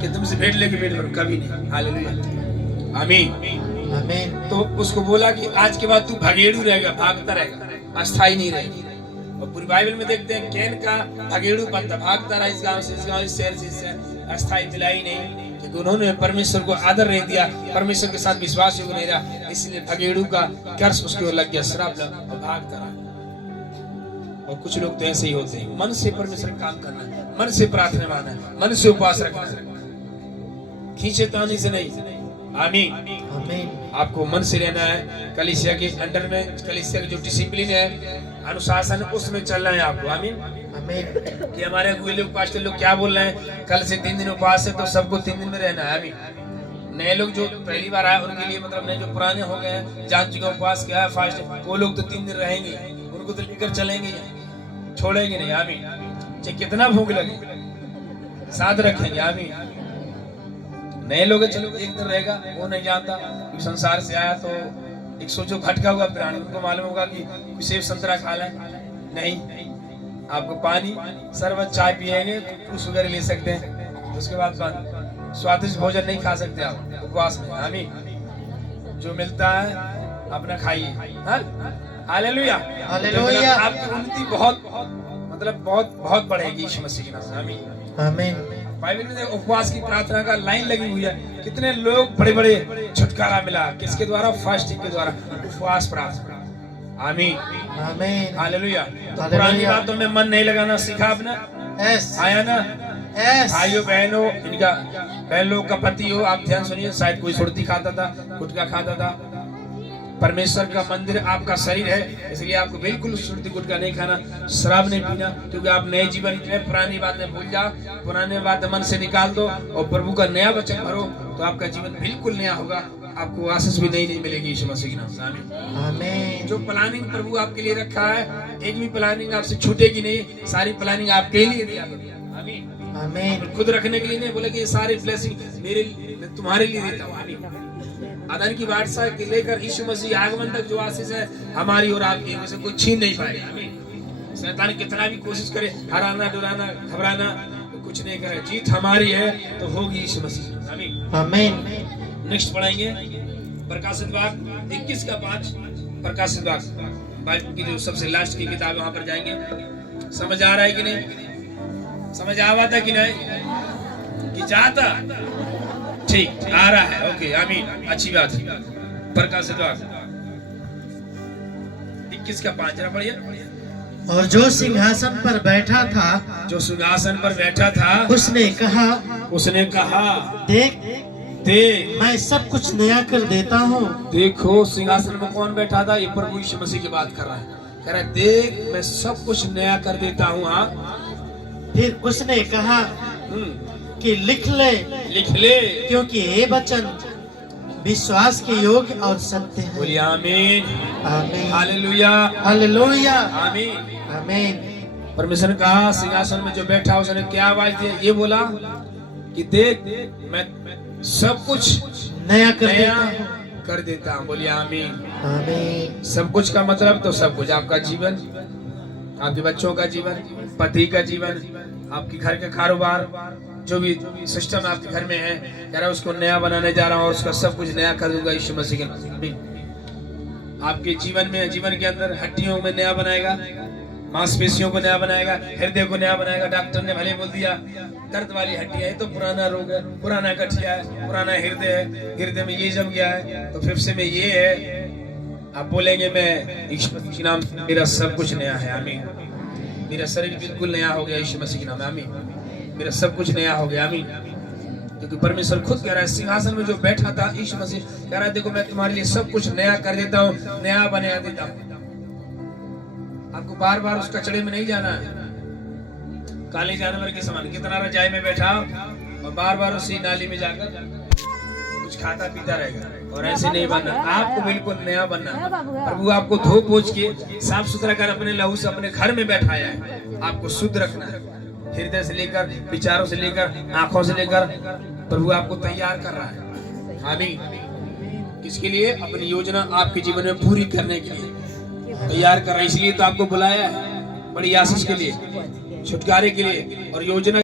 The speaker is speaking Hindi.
कि तुमसे भेंट लेके भेंट करो, कभी नहीं। हालेलुया, आमीन आमीन। तो उसको बोला कि आज के बाद तू भगेड़ू रहेगा, भागता रहेगा, अस्थाई नहीं रहेगी। और पूरी बाइबल में देखते हैं कैन का भगेड़ू बनता, भागता रहा इस गांव से इस गांव, इस शहर से इस शहर, अस्थाई मिला ही नहीं, क्योंकि उन्होंने परमेश्वर को आदर नहीं दिया, परमेश्वर के साथ विश्वास योग नहीं रहा, इसलिए भगेड़ू का कर्स उसके ऊपर लग गया, श्राप लगा और भागता रहा। और कुछ लोग तो ऐसे ही होते हैं, मन से परमेश्वर काम करना है, मन से प्रार्थना मानना है, मन से उपवास रखना है, खींचे तानी से नहीं। आमीन आमीन। आपको मन से रहना है, कलीसिया के अंडर में, कलीसिया की जो डिसिप्लिन है, अनुशासन, उसमें चलना है आपको। आमीन आमीन। कि हमारे गुरु लोग, पास्टर लोग क्या बोल रहे हैं, कल से 3 दिन उपवास है, तो सबको 3 दिन में रहना है। आमीन। नए लोग जो पहली बार आए उनके लिए, मतलब नए जो पुराने हो गए हैं, जान चुके उपवास क्या है, फास्ट, वो लोग तो 3 दिन रहेंगे, उनको तो लेकर चलेंगे, छोड़ेंगे नहीं। आमीन। चाहे कितना भूख लगे, साथ रखेंगे। आमीन। नए लोग चलो 1 दिन रहेगा, वो नहीं जानता, संसार से आया तो एक सोचो खटका हुआ प्राणी, उनको मालूम होगा कि सेब संतरा खा लें, नहीं, आपको पानी, शरबत, चाय पिएंगे, जूस वगैरह ले सकते हैं, उसके बाद स्वादिष्ट भोजन नहीं खा सकते आप उपवास में। आमीन। जो मिलता है अपना खाइए। Hallelujah hallelujah. आपकी उन्नति बहुत मतलब बहुत बढ़ेगी यीशु मसीह के नाम से। आमीन आमीन। बाइबल में उपवास की प्रार्थना का लाइन लगी हुई है, कितने लोग बड़े बड़े छुटकारा मिला, किसके द्वारा, फास्टिंग के द्वारा, उपवास प्रार्थना। आमीन आमीन। हालेलुया। तो पुरानी बातों में मन नहीं लगाना सीखा आपने, आया ना? भाइयों बहनों, इनका बहन लोग का पति हो, आप ध्यान सुनिए, शायद कोई सुर्ती खाता था, गुटखा खाता था, परमेश्वर का मंदिर आपका शरीर है, इसलिए आपको बिल्कुल सुर्ती गुटखा नहीं खाना, शराब नहीं पीना, क्योंकि आप नए जीवन में पुरानी बातें भूल जाओ, पुरानी बातें मन से निकाल दो और प्रभु का नया वचन भरो, तो आपका जीवन बिल्कुल नया होगा, आपको आशीष भी नहीं मिलेगी यीशु मसीह के नाम से। आमीन आमीन। जो प्लानिंग प्रभु आपके लिए रखा है, एक भी प्लानिंग आपसे छूटेगी नहीं, सारी प्लानिंग आपके लिए दिया। आमीन आमीन। खुद रखने के लिए नहीं, बोले कि सारी ब्लेसिंग मेरे तुम्हारे लिए देता हूँ। आमीन। आदन की बादशाह के लेकर यीशु मसीह आगमन तक जो आशीष है हमारी और आपकी, में से कोई छीन नहीं पाएगा। आमीन। शैतान कितना भी कोशिश करे हराना, डराना, घबराना, तो कुछ नहीं करे, जीत हमारी है तो होगी यीशु मसीह। आमीन आमीन। नेक्स्ट पढ़ाएंगे प्रकाशित वाक्य 21 का 5, प्रकाशित वाक्य बाइबल की जो सबसे लास्ट की किताब, वहां पर जाएंगे। समझ आ रहा है कि नहीं? समझ आवा था कि नहीं कि जाता? ठीक आ रहा है, ओके आमीन, अच्छी बात है। प्रकाशित वाक्य 21 का 5 जरा पढ़िए। और जो सिंहासन पर बैठा था, जो सिंहासन पर बैठा था, उसने कहा देख मैं सब कुछ नया कर देता हूँ। देखो सिंहासन में कौन बैठा था? ये प्रभु यीशु मसीह की बात कर रहा है, कह रहा है देख मैं सब कुछ नया कर देता हूँ। हाँ। फिर उसने कहा कि लिख ले, क्योंकि ये वचन विश्वास के योग्य और सत्य है। बोलिए आमीन आमीन। हालेलुया हालेलुया आमीन आमीन। परमेश्वर ने कहा सिंहासन में जो बैठा उसने क्या आवाज दी? ये बोला कि देख मैं सब कुछ नया कर देता हूँ। बोलिए आमीन आमीन। सब कुछ का मतलब तो सब कुछ, आपका जीवन, आपके बच्चों का जीवन, पति का जीवन, आपके घर के कारोबार, जो भी सिस्टम आपके घर में है, कह रहा है उसको नया बनाने जा रहा हूँ और उसका सब कुछ नया कर दूंगा यीशु मसीह के नाम। आपके जीवन में, जीवन के अंदर हड्डियों में नया बनाएगा, मांसपेशियों को नया बनाएगा, हृदय को नया बनाएगा। डॉक्टर ने भले बोल दिया दर्द वाली हड्डी है तो पुराना रोग है, पुराना गठिया है, पुराना हृदय है, हृदय में ये जम गया है तो फेफड़े में ये है, आप बोलेंगे मैं यीशु मसीह के नाम मेरा सब कुछ नया है। आमीन। मेरा शरीर बिल्कुल नया हो गया यीशु मसीह के नाम। आमीन। मेरा सब कुछ नया हो गया। आमीन। क्योंकि परमेश्वर खुद कह रहा है, सिंहासन में जो बैठा था यीशु मसीह कह रहा है देखो मैं तुम्हारे लिए सब कुछ नया कर देता हूँ, नया बना देता हूँ। आपको बार बार उस कचड़े में नहीं जाना है, काले जानवर के समान कितना रजाई में बैठा और बार बार उसी नाली में जाकर कुछ खाता पीता रहेगा, और ऐसे नहीं बनना। आपको बिल्कुल नया बनना। प्रभु आपको धो पोछ के साफ सुथरा कर अपने लहू से अपने घर में बैठाया है, आपको शुद्ध रखना है, हृदय से लेकर, विचारों से लेकर, आंखों से लेकर प्रभु आपको तैयार कर रहा है। आमीन। किसके लिए? अपनी योजना आपके जीवन में पूरी करने के लिए तैयार कर रहा है। इसलिए तो आपको बुलाया है, बड़ी आशीष के लिए, छुटकारे के लिए और योजना